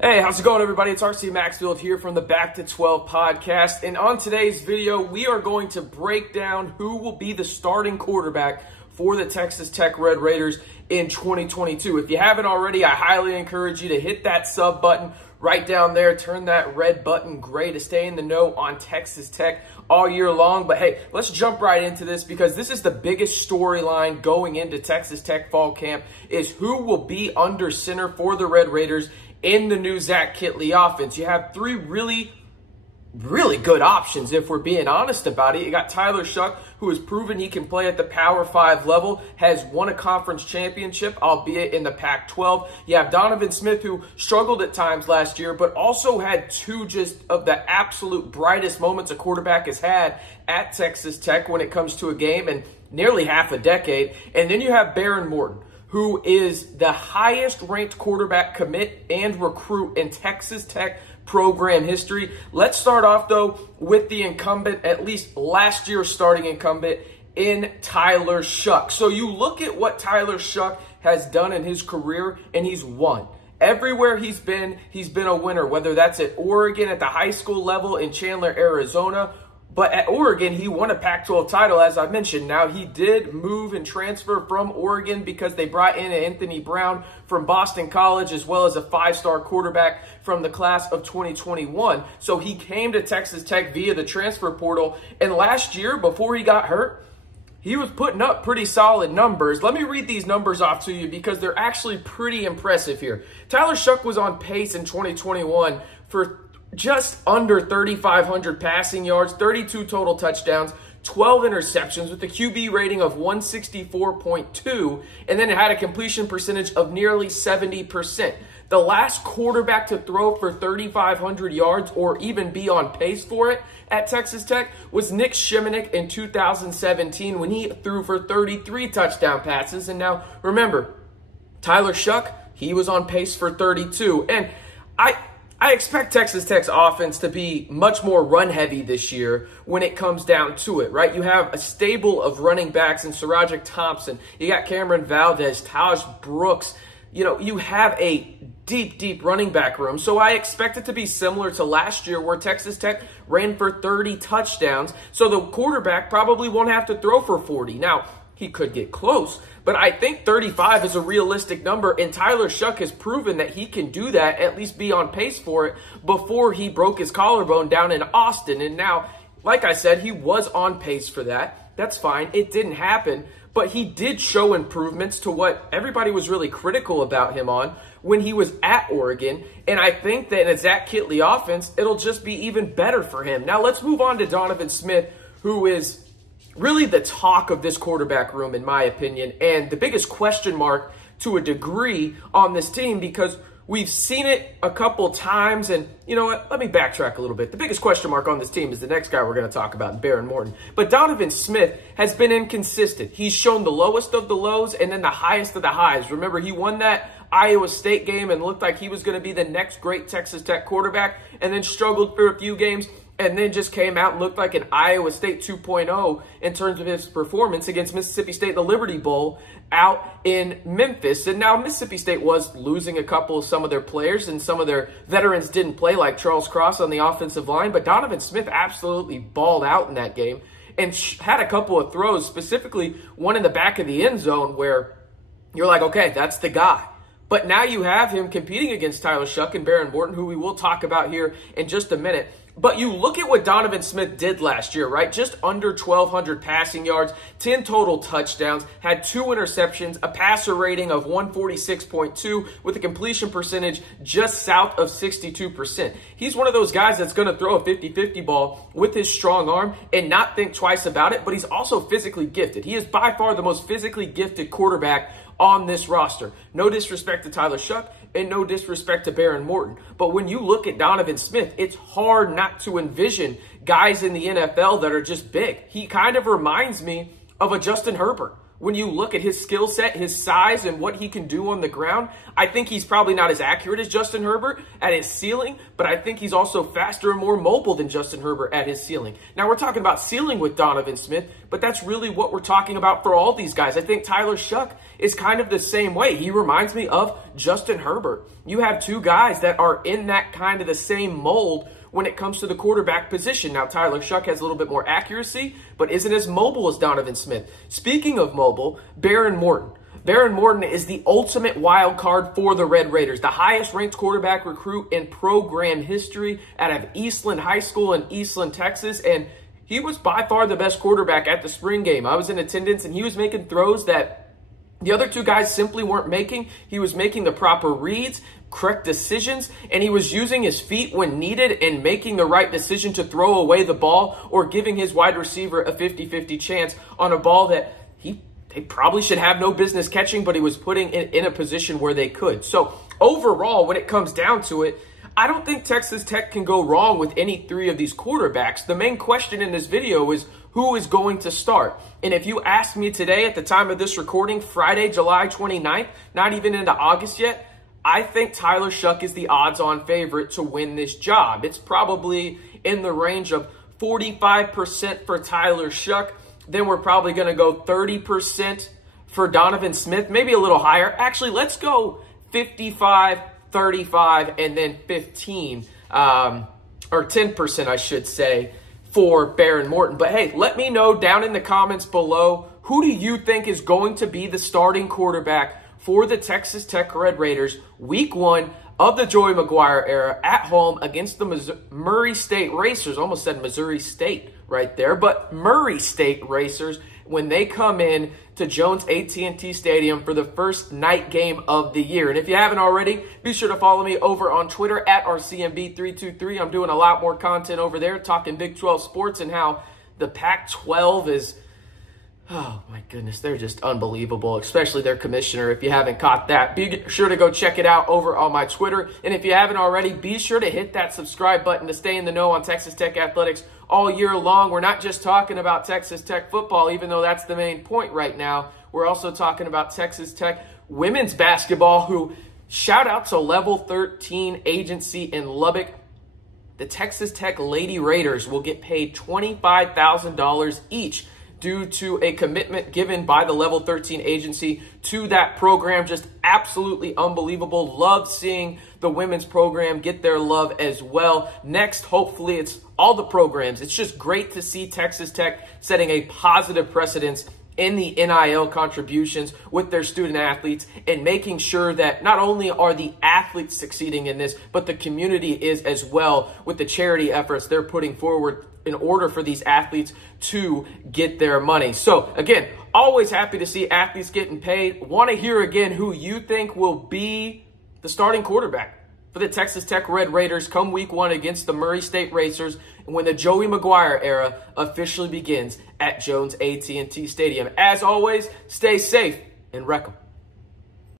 Hey, how's it going, everybody? It's RC Maxfield here from the Back to 12 podcast. And on today's video, we are going to break down who will be the starting quarterback for the Texas Tech Red Raiders in 2022. If you haven't already, I highly encourage you to hit that sub button right down there. Turn that red button gray to stay in the know on Texas Tech all year long. But hey, let's jump right into this because this is the biggest storyline going into Texas Tech fall camp is who will be under center for the Red Raiders in the new Zach Kittley offense. You have three really good options if we're being honest about it. You got Tyler Shuck, who has proven he can play at the Power 5 level, has won a conference championship, albeit in the Pac-12. You have Donovan Smith, who struggled at times last year, but also had two just of the absolute brightest moments a quarterback has had at Texas Tech when it comes to a game in nearly half a decade. And then you have Behren Morton, who is the highest ranked quarterback commit and recruit in Texas Tech program history. Let's start off, though, with the incumbent, at least last year's starting incumbent, in Tyler Shuck. So you look at what Tyler Shuck has done in his career, and he's won. Everywhere he's been a winner, whether that's at Oregon at the high school level, in Chandler, Arizona. But at Oregon, he won a Pac-12 title, as I mentioned. Now, he did move and transfer from Oregon because they brought in Anthony Brown from Boston College, as well as a five-star quarterback from the class of 2021. So he came to Texas Tech via the transfer portal. And last year, before he got hurt, he was putting up pretty solid numbers. Let me read these numbers off to you because they're actually pretty impressive here. Tyler Shuck was on pace in 2021 for just under 3,500 passing yards, 32 total touchdowns, 12 interceptions with a QB rating of 164.2, and then it had a completion percentage of nearly 70%. The last quarterback to throw for 3,500 yards or even be on pace for it at Texas Tech was Nic Shimonek in 2017 when he threw for 33 touchdown passes. And now, remember, Tyler Shuck, he was on pace for 32. And I expect Texas Tech's offense to be much more run-heavy this year when it comes down to it, right? You have a stable of running backs in Sarajic Thompson. You got Cameron Valdez, Taj Brooks. You know, you have a deep running back room. So I expect it to be similar to last year where Texas Tech ran for 30 touchdowns. So the quarterback probably won't have to throw for 40. Now, he could get close, but I think 35 is a realistic number, and Tyler Shuck has proven that he can do that, at least be on pace for it, before he broke his collarbone down in Austin. And now, like I said, he was on pace for that. That's fine. It didn't happen, but he did show improvements to what everybody was really critical about him on when he was at Oregon, and I think that in a Zach Kittley offense, it'll just be even better for him. Now, let's move on to Donovan Smith, who is really the talk of this quarterback room, in my opinion, and the biggest question mark to a degree on this team because we've seen it a couple times. And you know what? Let me backtrack a little bit. The biggest question mark on this team is the next guy we're going to talk about, Behren Morton. But Donovan Smith has been inconsistent. He's shown the lowest of the lows and then the highest of the highs. Remember, he won that Iowa State game and looked like he was going to be the next great Texas Tech quarterback, and then struggled for a few games, and then just came out and looked like an Iowa State 2.0 in terms of his performance against Mississippi State in the Liberty Bowl out in Memphis. And now Mississippi State was losing a couple of some of their players, and some of their veterans didn't play, like Charles Cross on the offensive line. But Donovan Smith absolutely balled out in that game and had a couple of throws, specifically one in the back of the end zone where you're like, okay, that's the guy. But now you have him competing against Tyler Shuck and Behren Morton, who we will talk about here in just a minute. But you look at what Donovan Smith did last year, right? Just under 1,200 passing yards, 10 total touchdowns, had 2 interceptions, a passer rating of 146.2 with a completion percentage just south of 62%. He's one of those guys that's going to throw a 50-50 ball with his strong arm and not think twice about it, but he's also physically gifted. He is by far the most physically gifted quarterback on this roster. No disrespect to Tyler Shuck and no disrespect to Behren Morton. But when you look at Donovan Smith, it's hard not to envision guys in the NFL that are just big. He kind of reminds me of a Justin Herbert when you look at his skill set, his size, and what he can do on the ground, I think he's probably not as accurate as Justin Herbert at his ceiling, but I think he's also faster and more mobile than Justin Herbert at his ceiling. Now, we're talking about ceiling with Donovan Smith, but that's really what we're talking about for all these guys. I think Tyler Shuck is kind of the same way. He reminds me of Justin Herbert. You have two guys that are in that kind of the same mold when it comes to the quarterback position. Now, Tyler Shuck has a little bit more accuracy, but isn't as mobile as Donovan Smith. Speaking of mobile, Behren Morton. Behren Morton is the ultimate wild card for the Red Raiders, the highest ranked quarterback recruit in program history out of Eastland High School in Eastland, Texas, and he was by far the best quarterback at the spring game. I was in attendance, and he was making throws that the other two guys simply weren't making. He was making the proper reads, correct decisions, and he was using his feet when needed and making the right decision to throw away the ball or giving his wide receiver a 50-50 chance on a ball that they probably should have no business catching, but he was putting it in a position where they could. So overall, when it comes down to it, I don't think Texas Tech can go wrong with any three of these quarterbacks. The main question in this video is who is going to start. And if you asked me today at the time of this recording, Friday, July 29th, not even into August yet, I think Tyler Shuck is the odds-on favorite to win this job. It's probably in the range of 45% for Tyler Shuck. Then we're probably going to go 30% for Donovan Smith, maybe a little higher. Actually, let's go 55, 35, and then 15, or 10%, I should say, for Behren Morton. But hey, let me know down in the comments below, who do you think is going to be the starting quarterback for the Texas Tech Red Raiders week 1 of the Joey McGuire era at home against the Murray State Racers? Almost said Missouri State right there, but Murray State Racers when they come in to Jones AT&T Stadium for the first night game of the year. And if you haven't already, be sure to follow me over on Twitter at RCMB323. I'm doing a lot more content over there talking Big 12 sports and how the Pac-12 is, oh my goodness, they're just unbelievable, especially their commissioner. If you haven't caught that, be sure to go check it out over on my Twitter. And if you haven't already, be sure to hit that subscribe button to stay in the know on Texas Tech athletics all year long. We're not just talking about Texas Tech football, even though that's the main point right now. We're also talking about Texas Tech women's basketball, who shout out to Level 13 agency in Lubbock. The Texas Tech Lady Raiders will get paid $25,000 each due to a commitment given by the Level 13 agency to that program. Just absolutely unbelievable. Love seeing the women's program get their love as well. Next, hopefully, it's all the programs. It's just great to see Texas Tech setting a positive precedence in the NIL contributions with their student athletes and making sure that not only are the athletes succeeding in this, but the community is as well with the charity efforts they're putting forward in order for these athletes to get their money. So again, always happy to see athletes getting paid. Want to hear again who you think will be the starting quarterback for the Texas Tech Red Raiders come week 1 against the Murray State Racers when the Joey McGuire era officially begins at Jones AT&T Stadium. As always, stay safe and wreck 'em.